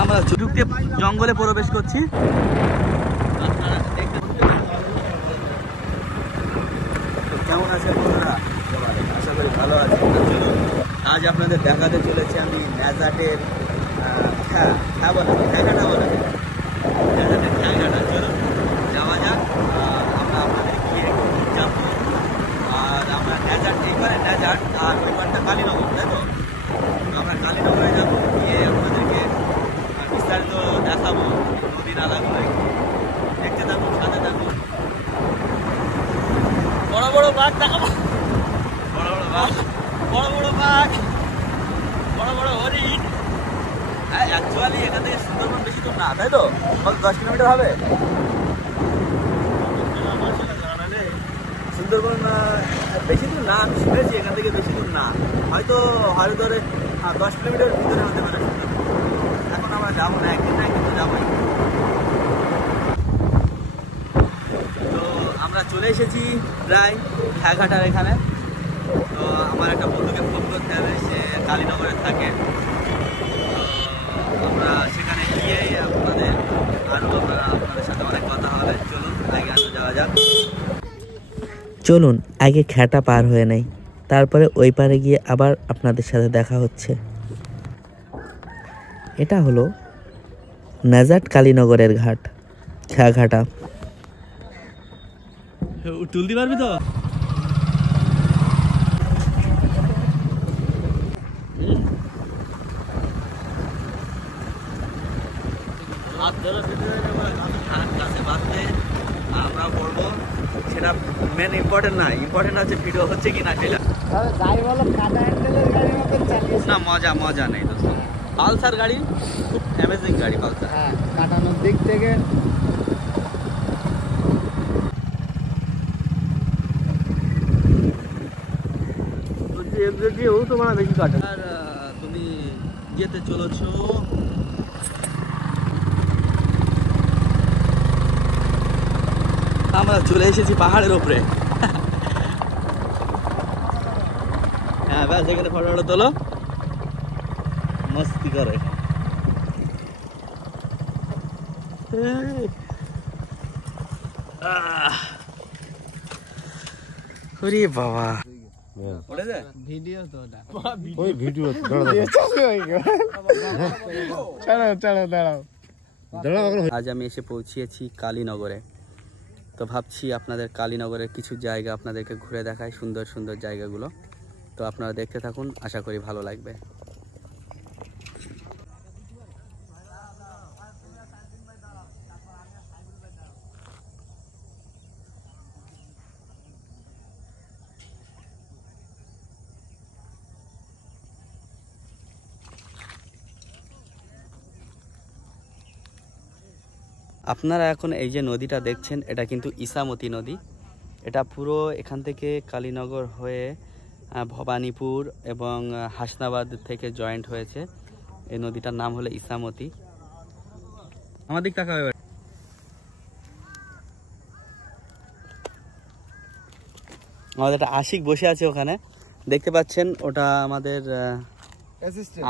আমরা ঢুকতে জঙ্গলে প্রবেশ করছি। কেমন আছেন বন্ধুরা? আশা করি ভালো আছেন। আজ আপনাদের দেখাতে চলেছি আমি ন্যাজাটের ঠ্যাকাটা বলে ন্যাজাটের ঠ্যাকাটা। চলুন যাওয়া যাক, আমরা আপনাদের গিয়ে যাবো। আর আমরা ন্যাজাট এইবারে ন্যাজাট আর ওইবারটা কালীনগর, তাই তো? আমরা কালীনগরে যাবো, গিয়ে আপনাদেরকে বিস্তারিত দেখাবো নদী নালাগুলো। দেখতে থাকুন, সাথে থাকুন। বড় বড় বাঘ দেখাবো, বড় বড় বাঘ, বড় বড় বাঘ, বড় বড় হরিণ। হ্যাঁ, অ্যাকচুয়ালি এখান থেকে সুন্দরবন বেশি দূর না, তাই তো? 10 কিলোমিটার হবে সুন্দরবন। বেশি দূর না, আমি শুনেছি এখান থেকে বেশি দূর না, হয়তো ধরে 10 কিলোমিটার ভিতরে হতে পারে সুন্দরবন। এখন আমরা যাবো না, একদিন না একদিন তো যাবোই। তো আমরা চলে এসেছি প্রায় ঠ্যাকাটার এখানে। তো আমার একটা বন্ধুকে ফোন করতে হবে, সে কালীনগরে থাকে। তো আমরা সেখানে গিয়েই আপনাদের সাথে অনেক কথা হবে। চলুন আগে যাওয়া যাক। চলুন আগে খ্যাটা পার হয়ে নেই, তারপরে ওই পারে গিয়ে আবার আপনাদের সাথে দেখা হচ্ছে। এটা হলো ন্যাজাট কালীনগরের ঘাট, খ্যাঘাটা। তুলতে পারবি তো? আমরা পড়বো, সেটা মেন ইম্পর্টেন্ট না, ইম্পর্টেন্ট হচ্ছে ভিডিও হচ্ছে কি না সেটা। না, মজা নেই দোস্ত। পালসার গাড়ি খুব অ্যামেজিং গাড়ি, পালসার। হ্যাঁ, কাটানোর দিক থেকে বেশি কাটে। আর তুমি যেতে চলেছো, আমরা চলে এসেছি পাহাড়ের উপরে। হ্যাঁ ব্যাস, এখানে ফটো তোলো, মস্তি করে। ওরে বাবা, ভিডিও তো ওটা, ওই ভিডিও দাঁড়াও। আজ আমি এসে পৌঁছিয়েছি কালীনগরে। তো ভাবছি আপনাদের কালীনগরের কিছু জায়গা আপনাদেরকে ঘুরে দেখায়, সুন্দর সুন্দর জায়গাগুলো। তো আপনারা দেখতে থাকুন, আশা করি ভালো লাগবে। আপনারা এখন এই যে নদীটা দেখছেন, এটা কিন্তু ইসামতি নদী। এটা পুরো এখান থেকে কালীনগর হয়ে ভবানীপুর এবং হাসনাবাদ থেকে জয়েন্ট হয়েছে। এই নদীটার নাম হলো ইসামতি। আমার দিক তাকাও এবার। আমাদের একটা আশিক বসে আছে ওখানে, দেখতে পাচ্ছেন। ওটা আমাদের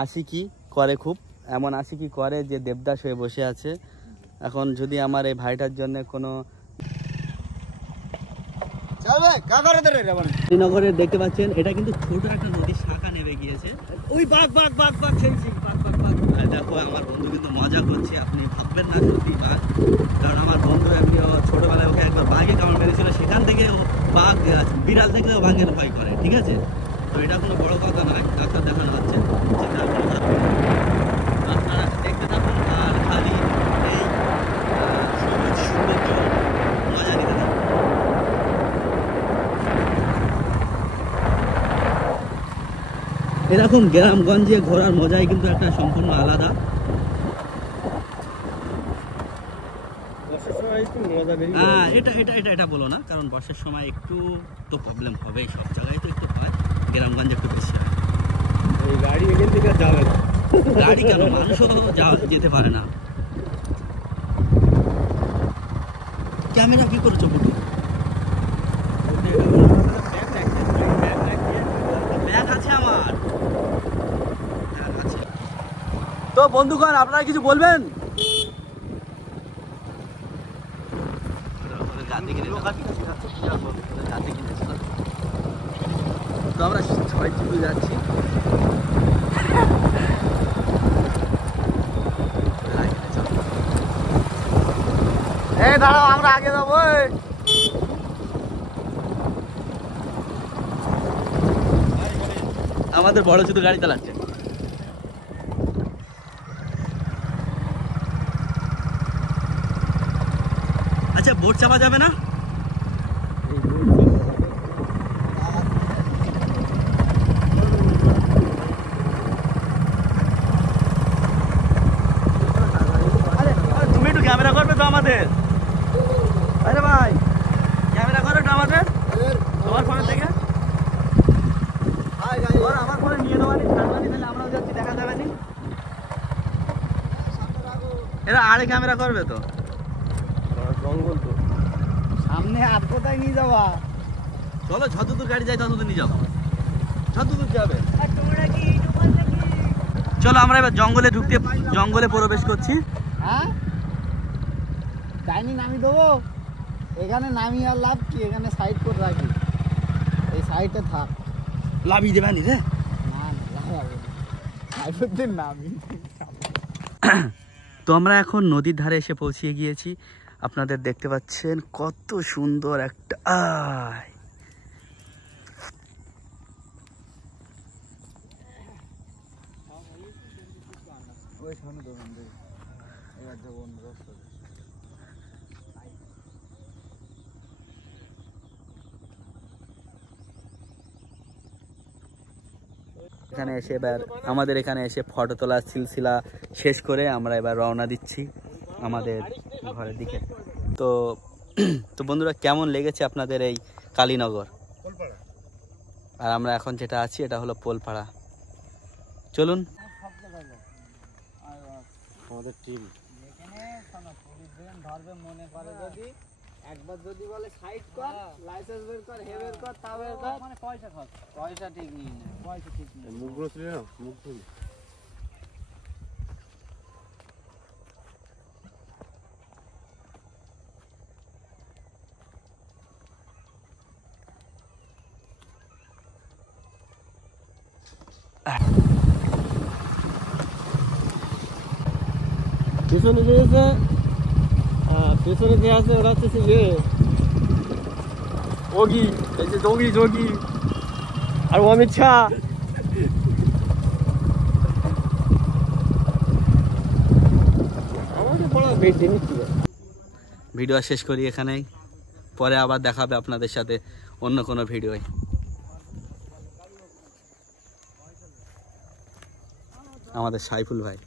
আশিকি করে, খুব এমন আশিকি করে যে দেবদাস হয়ে বসে আছে। এখন যদি আমার এই ভাইটার জন্য কোনো শ্রীনগরে দেখতে পাচ্ছেন, এটা কিন্তু ছোট একটা নদীর শাখা নেমে গিয়েছে। ওই বাঘ বাঘ বাঘ বাঘ ছেড়েছি, বাঘ বাঘ বাঘ। দেখো আমার বন্ধু কিন্তু মজা করছে, আপনি ভাববেন না সত্যি বাঘ। কারণ আমার বন্ধু এমনি ছোটবেলায় ওকে একবার বাঘে কামড় মেরেছিল, সেখান থেকে ও বাঘ, বিড়াল থেকে ও বাঘের ভয় করে। ঠিক আছে, তো এটা কোনো বড় কথা নয়, ডাক্তার দেখানো হচ্ছে। আপনারা দেখতে থাকুন আর খালি এই সবুজ সৌন্দর্য মজা নিতে থাকুন। এরকম গ্রামগঞ্জে ঘোরার মজাই কিন্তু একটা সম্পূর্ণ আলাদা। হ্যাঁ, এটা বলো না, কারণ বর্ষার সময় একটু তো প্রবলেম হবেই, সব জায়গায় তো একটু হয়, গ্রামগঞ্জে একটু বেশি হয়। এই গাড়ি এখান থেকে যাবে না, গাড়ি কেন, মানুষও যেতে পারে না। ক্যামেরা কি করছো? ব্যাগ আছে আমার, ব্যাগ আছে। তো তো বন্ধুগণ আপনারা কিছু বলবেন? তো আমরা সবাই চলে যাচ্ছি। এই দাঁড়াও, আমরা আগে যাবো। আমাদের বড় শুধু গাড়ি চালাচ্ছে। আচ্ছা, বোট চাপা যাবে না? তুমি একটু ক্যামেরা করবে তো আমাদের? আরে ভাই, ক্যামেরা করো তো আমাদের তোমার ফোনের থেকে। আমার ফোনে নিয়ে নেওয়ানি, তাহলে আমরাও যাচ্ছি, দেখা যাবে নি। এরা আড়ে ক্যামেরা করবে তো? জঙ্গল তো সামনে আর কোথায় নিয়ে যাওয়া? চলো, যতদূর গাড়ি যায় ততদূর নিয়ে যাবো, যতদূর যাবে। চলো আমরা এবার জঙ্গলে প্রবেশ করছি। হ্যাঁ, যাইনি নামি দেবো। এখানে নামি আর লাভ কি? এখানে সাইড করে রাখি, এই সাইডে থাক। লাভিয়ে দেবে নি রে? না না, লাগাবে না, সাইডের দিন নামি। তো আমরা এখন নদীর ধারে এসে পৌঁছিয়ে গিয়েছি। আপনাদের দেখতে পাচ্ছেন কত সুন্দর একটা ওই সামনে দোকান দেবে, এবার যাবো অন্য রাস্তা। এখানে এসে এবার আমাদের এখানে এসে ফটো তোলার সিলসিলা শেষ করে আমরা এবার রওনা দিচ্ছি আমাদের ঘরের দিকে। তো তো বন্ধুরা, কেমন লেগেছে আপনাদের এই কালীনগর? আর আমরা এখন যেটা আছি এটা হলো পোলপাড়া। চলুন। আমাদের টিম ধরবে মনে করে, যদি একবার যদি বলে সাইড কর, লাইসেন্স বের কর, হে বের কর, তা বের কর, মানে পয়সা খরচ, পয়সা ঠিক নিয়ে নেয়, পয়সা ঠিক নিয়ে। মুখগুলো ছিল না, মুখগুলো পেছনে গিয়েছে, পেছনে যে আছে ওরা হচ্ছে ইয়ে যোগী, এই যে যোগী আর অমিত শাহ। আমাকে বড় বেশি নিচ্ছি। ভিডিও শেষ করি এখানেই, পরে আবার দেখাবে আপনাদের সাথে অন্য কোনো ভিডিওয়। আমাদের সাইফুল ভাই।